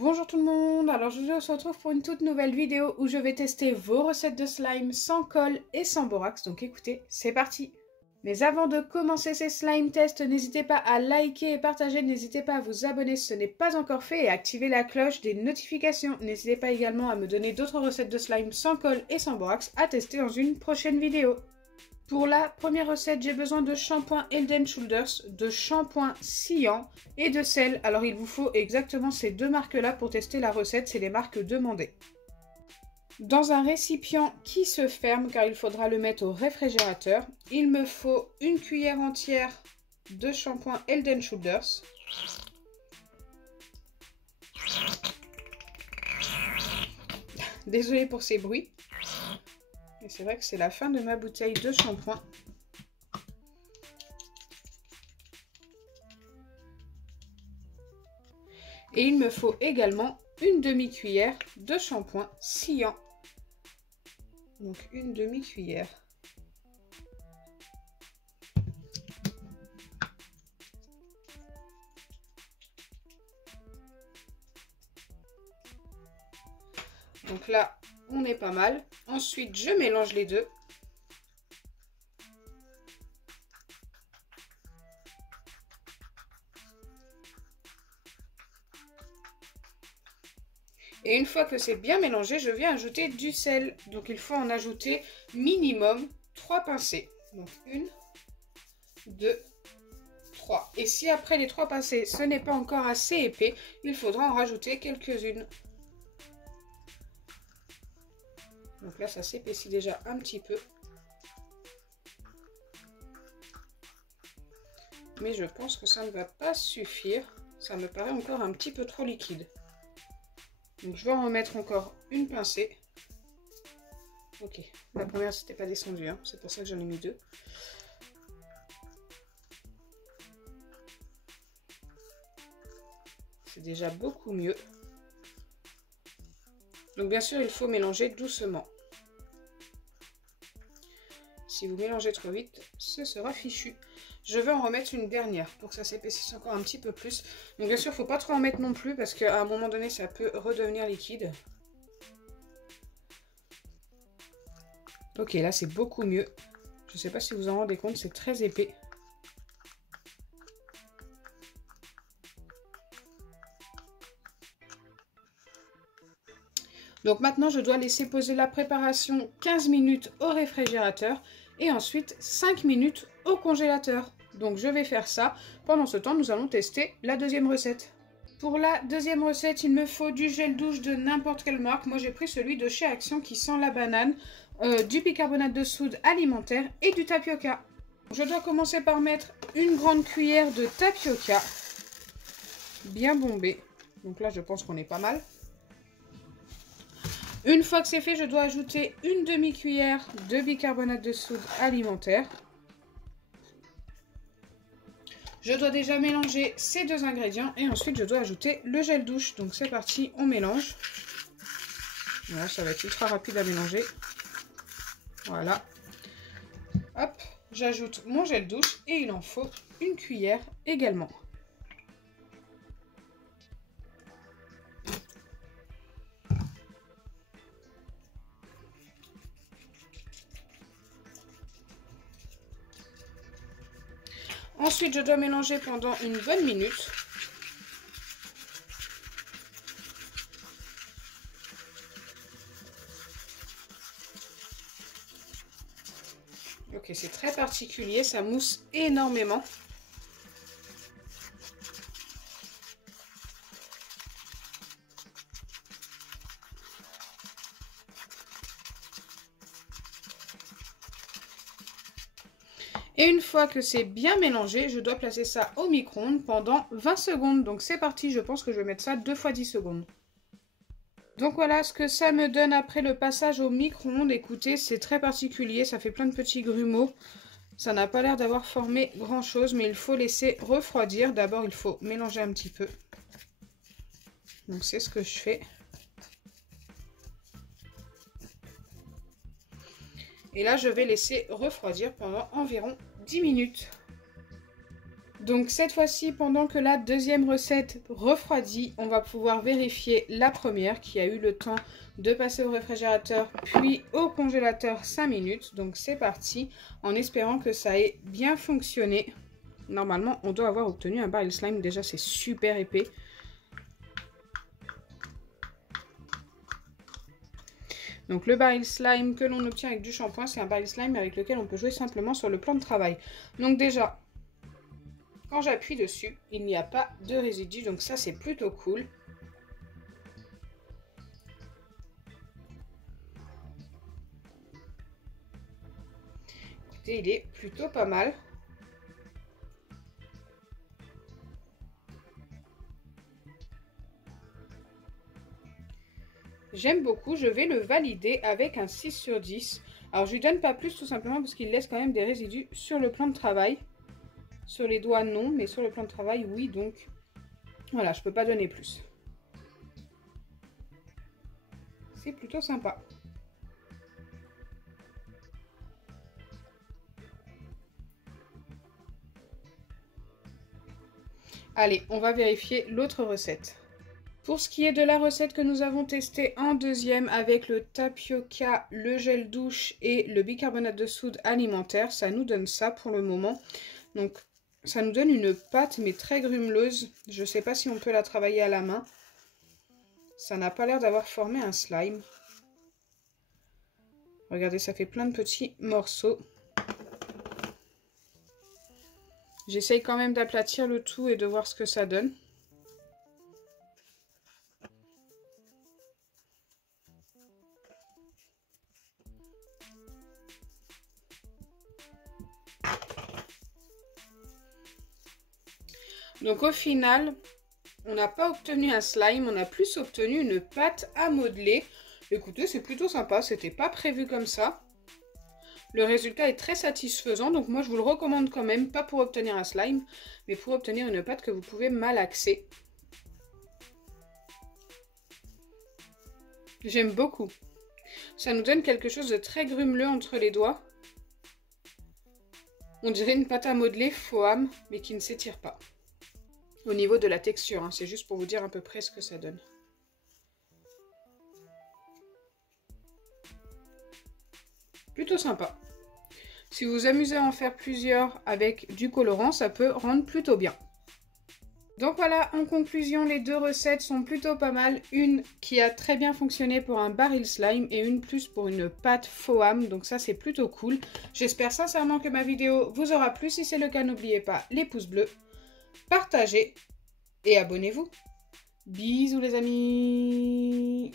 Bonjour tout le monde, alors aujourd'hui on se retrouve pour une toute nouvelle vidéo où je vais tester vos recettes de slime sans colle et sans borax, donc écoutez, c'est parti. Mais avant de commencer ces slime tests, n'hésitez pas à liker et partager, n'hésitez pas à vous abonner si ce n'est pas encore fait et à activer la cloche des notifications. N'hésitez pas également à me donner d'autres recettes de slime sans colle et sans borax à tester dans une prochaine vidéo. Pour la première recette, j'ai besoin de shampoing Head & Shoulders, de shampoing Cyan et de sel. Alors il vous faut exactement ces deux marques-là pour tester la recette, c'est les marques demandées. Dans un récipient qui se ferme, car il faudra le mettre au réfrigérateur, il me faut une cuillère entière de shampoing Head & Shoulders. Désolée pour ces bruits. Et c'est vrai que c'est la fin de ma bouteille de shampoing. Et il me faut également une demi-cuillère de shampoing Cyan. Donc une demi-cuillère. Donc là, on est pas mal. Ensuite, je mélange les deux. Et une fois que c'est bien mélangé, je viens ajouter du sel. Donc il faut en ajouter minimum 3 pincées. Donc 1, 2, 3. Et si après les 3 pincées, ce n'est pas encore assez épais, il faudra en rajouter quelques-unes. Donc là, ça s'épaissit déjà un petit peu. Mais je pense que ça ne va pas suffire. Ça me paraît encore un petit peu trop liquide. Donc je vais en remettre encore une pincée. Ok, la première c'était pas descendu, hein. C'est pour ça que j'en ai mis deux. C'est déjà beaucoup mieux. Donc bien sûr il faut mélanger doucement. Si vous mélangez trop vite, ce sera fichu. Je vais en remettre une dernière pour que ça s'épaississe encore un petit peu plus. Donc bien sûr, il ne faut pas trop en mettre non plus parce qu'à un moment donné, ça peut redevenir liquide. Ok, là c'est beaucoup mieux. Je ne sais pas si vous en rendez compte, c'est très épais. Donc maintenant, je dois laisser poser la préparation 15 minutes au réfrigérateur et ensuite 5 minutes au congélateur. Donc je vais faire ça. Pendant ce temps, nous allons tester la deuxième recette. Pour la deuxième recette, il me faut du gel douche de n'importe quelle marque. Moi, j'ai pris celui de chez Action qui sent la banane, du bicarbonate de soude alimentaire et du tapioca. Je dois commencer par mettre une grande cuillère de tapioca bien bombé. Donc là, je pense qu'on est pas mal. Une fois que c'est fait, je dois ajouter une demi-cuillère de bicarbonate de soude alimentaire. Je dois déjà mélanger ces deux ingrédients et ensuite je dois ajouter le gel douche. Donc c'est parti, on mélange. Voilà, ça va être ultra rapide à mélanger. Voilà. Hop, j'ajoute mon gel douche et il en faut une cuillère également. Ensuite, je dois mélanger pendant une bonne minute. Ok, c'est très particulier, ça mousse énormément. Et une fois que c'est bien mélangé, je dois placer ça au micro-ondes pendant 20 secondes. Donc c'est parti, je pense que je vais mettre ça 2 fois 10 secondes. Donc voilà ce que ça me donne après le passage au micro-ondes. Écoutez, c'est très particulier, ça fait plein de petits grumeaux. Ça n'a pas l'air d'avoir formé grand chose, mais il faut laisser refroidir. D'abord, il faut mélanger un petit peu. Donc c'est ce que je fais. Et là, je vais laisser refroidir pendant environ 10 minutes. Donc cette fois-ci, pendant que la deuxième recette refroidit, on va pouvoir vérifier la première qui a eu le temps de passer au réfrigérateur puis au congélateur 5 minutes. Donc c'est parti, en espérant que ça ait bien fonctionné. Normalement, on doit avoir obtenu un baril slime. Déjà, c'est super épais. Donc le baril slime que l'on obtient avec du shampoing, c'est un baril slime avec lequel on peut jouer simplement sur le plan de travail. Donc déjà, quand j'appuie dessus, il n'y a pas de résidus, donc ça c'est plutôt cool. Écoutez, il est plutôt pas mal. J'aime beaucoup, je vais le valider avec un 6 sur 10. Alors je lui donne pas plus tout simplement parce qu'il laisse quand même des résidus sur le plan de travail. Sur les doigts non, mais sur le plan de travail oui, donc voilà, je peux pas donner plus. C'est plutôt sympa. Allez, on va vérifier l'autre recette. Pour ce qui est de la recette que nous avons testée en deuxième avec le tapioca, le gel douche et le bicarbonate de soude alimentaire, ça nous donne ça pour le moment. Donc ça nous donne une pâte mais très grumeleuse. Je ne sais pas si on peut la travailler à la main. Ça n'a pas l'air d'avoir formé un slime. Regardez, ça fait plein de petits morceaux. J'essaye quand même d'aplatir le tout et de voir ce que ça donne. Donc au final, on n'a pas obtenu un slime, on a plus obtenu une pâte à modeler. Écoutez, c'est plutôt sympa, c'était pas prévu comme ça. Le résultat est très satisfaisant, donc moi je vous le recommande quand même, pas pour obtenir un slime, mais pour obtenir une pâte que vous pouvez malaxer. J'aime beaucoup. Ça nous donne quelque chose de très grumeleux entre les doigts. On dirait une pâte à modeler Foam, mais qui ne s'étire pas. Au niveau de la texture, hein, c'est juste pour vous dire à peu près ce que ça donne. Plutôt sympa. Si vous vous amusez à en faire plusieurs avec du colorant, ça peut rendre plutôt bien. Donc voilà, en conclusion, les deux recettes sont plutôt pas mal. Une qui a très bien fonctionné pour un baril slime et une plus pour une pâte Foam. Donc ça, c'est plutôt cool. J'espère sincèrement que ma vidéo vous aura plu. Si c'est le cas, n'oubliez pas les pouces bleus. Partagez et abonnez-vous. Bisous les amis!